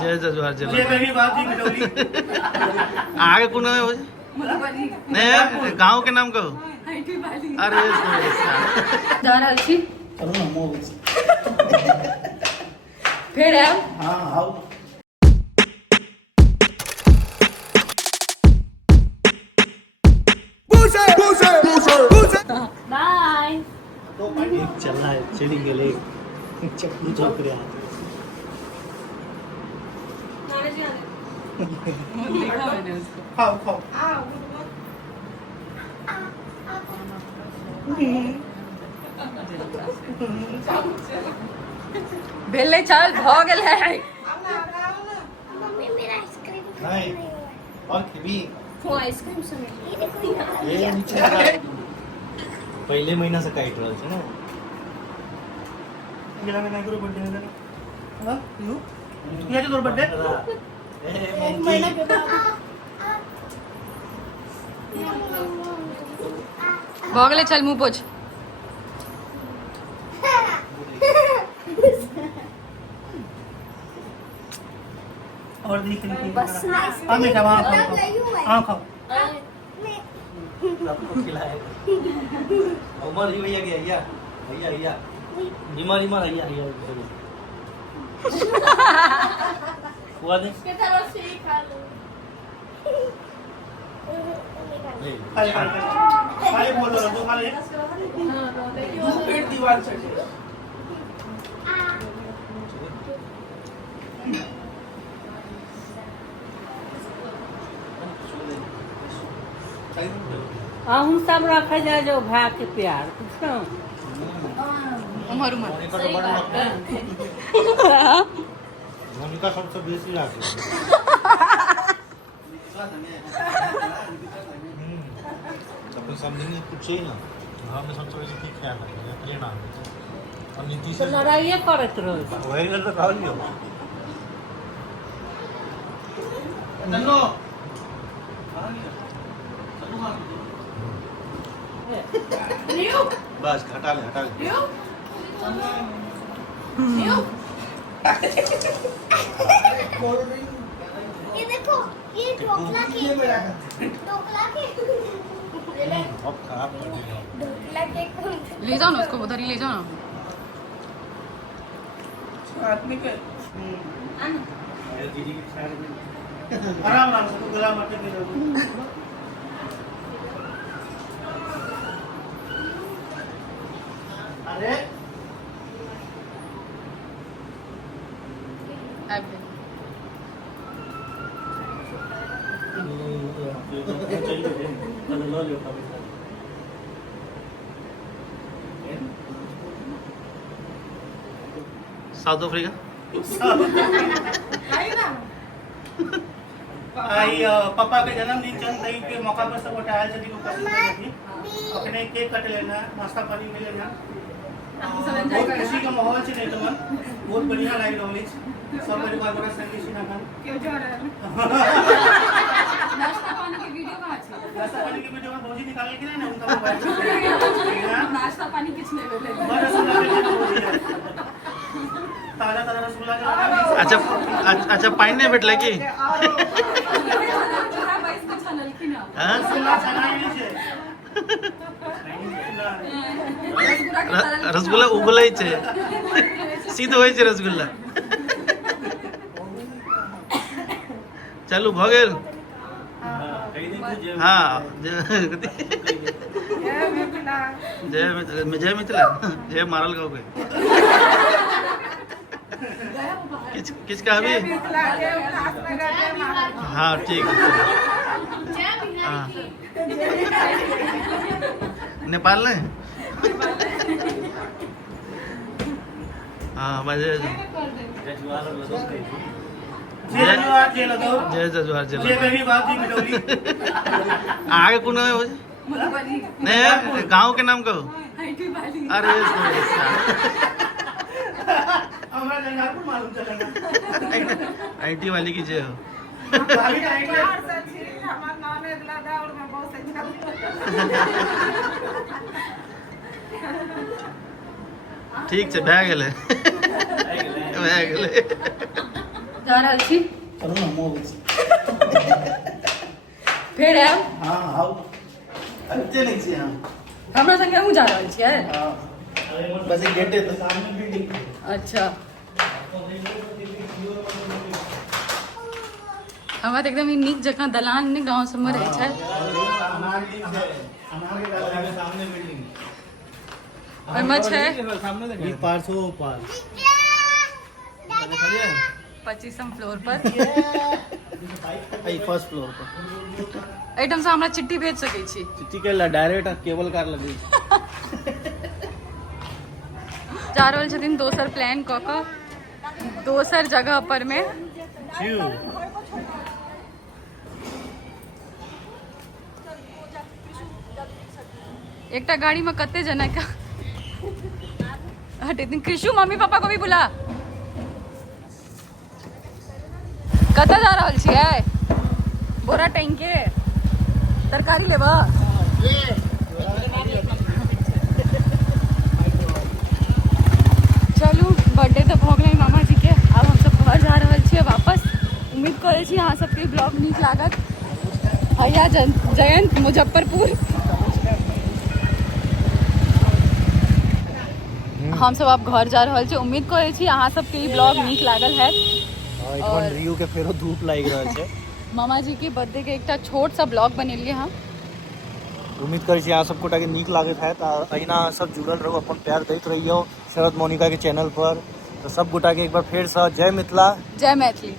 जय जजुआर आगे कौन है नहीं गांव के नाम कहो अरे फिर है हाँ आओ बाय चल रहा है सीढ़ी के लिए चप्पू चौक रहा खाओ खाओ बेले चल भ गेल है नहीं और भी वो आइसक्रीम सुन ये नीचे लगा पहले महीना से काट रहा है ना गेला में नाही करू बर्थडे ना हां यू याचे तोर बर्थडे एक महीना के बाद भ गेले चल मुंह पोछ और देख लीजिए बस हां मीठा वहां खाओ हां खाओ आपको खिलाए उमर जी भैया गया भैया भैया भैया निमा निमा भैया भैया हुआ दे के तरह से ही खा लो खाली बोल रहा तो खाली हां पेट दीवार चढ़ हम सब रखे जा जो भाई के प्यार कुछ उमर उमर उनका सबसे बेसी लागे अपन समझेंगे कुछ ही ना हमें सबसे बेसी ठीक ख्याल रखेंगे प्रेरणा और नीति से लड़ाई करत रहो वही लड़ तो खाओ लियो नन्नो बस हटा ले ये देखो ये ढोकला के अब खराब कर दिया ढोकला के ले जाओ ना उसको उधर ही ले जाओ ना आदमी के दीदी की साइड में आराम आराम से गला मत के अरे साउथ अफ्रीका आई पापा के जन्मदिन चंद तई के मौका पर सब आयल छथि उपस्थित थी अपने केक कट लेना नाश्ता पानी में लेना बहुत खुशी का माहौल छे नहीं तो बहुत बढ़िया लाग रहल छै सब परिवार बड़ा संगी सुना खान क्यों जा रहा है नाश्ता पानी की वीडियो कहां छै नाश्ता पानी की वीडियो में भौजी निकाल के ना उनका मोबाइल नाश्ता पानी किछ नहीं भेले बड़ा रसगुल्ला ताजा ताजा रसगुल्ला के अच्छा पानी नहीं भेटले की रसगुल्ला छनाई नहीं छै रसगुल्ला उबलै छै सिद्ध होइ छै रसगुल्ला चलू भ गेल हाँ जय मिथिला जय मारल गाँव के किस का अभी हाँ ठीक हाँ नेपाल ने हाँ बजे जय जजुआर आगे कौन है नहीं गांव के नाम कहो अरे आईटी वाली की जय हो ठीक छै भए गेलै भए गेलै जा रहल छी चलू ना मोबाइल से फेर आयब हाँ आओ अते नहीं छी हम हमरा संगे हमहूँ जा रहल छियै हाँ बस एक गेटे तो सामने बिल्डिंग अच्छा हमरा तऽ एकदम ई नीक जकाँ दलान ने गाँव सबमे रहै छै सामने बिल्डिंग ओहिमे छै ये पार सो पार 25म फ्लोर पर आई फर्स्ट फ्लोर पर एहिठाम से हमरा चिट्ठी भेज सकै छी चिट्ठी के ला डायरेक्ट केबल कार लगी जा रहल छथिन दोसर प्लान कऽ कऽ दोसर जगह पर में एकटा गाड़ी में कते जना का हटे दिन कृषु मम्मी पापा को भी बुला कतऽ जा रहल छियै बोरा टैंक के तरकारी लेबा चलू बर्थडे तऽ भऽ गेलै मामा जी के आब हम सब घर जा रहल छियै वापस उम्मीद करै छी अहाँ सबके ब्लॉग नीक लागत हैया जयंत मुजफ्फरपुर हम सब आब घर जा रहल छी उम्मीद करै छी अहाँ सबके ई ब्लॉग नीक लागल हैत और रियू के फेरो धूप लागि रहल छै मामा जी के बर्थडे के एकटा छोट सा ब्लॉग बनेलिए हम उम्मीद करै छी अहाँ सब गोटा के नीक लागत हैत आ अहिना अहाँ सब जुड़ल रहू अपन प्यार दैत रहियौ शरद मोनिका के चैनल पर तो सब गोटा के एक बार फेर से जय मिथिला जय मैथिली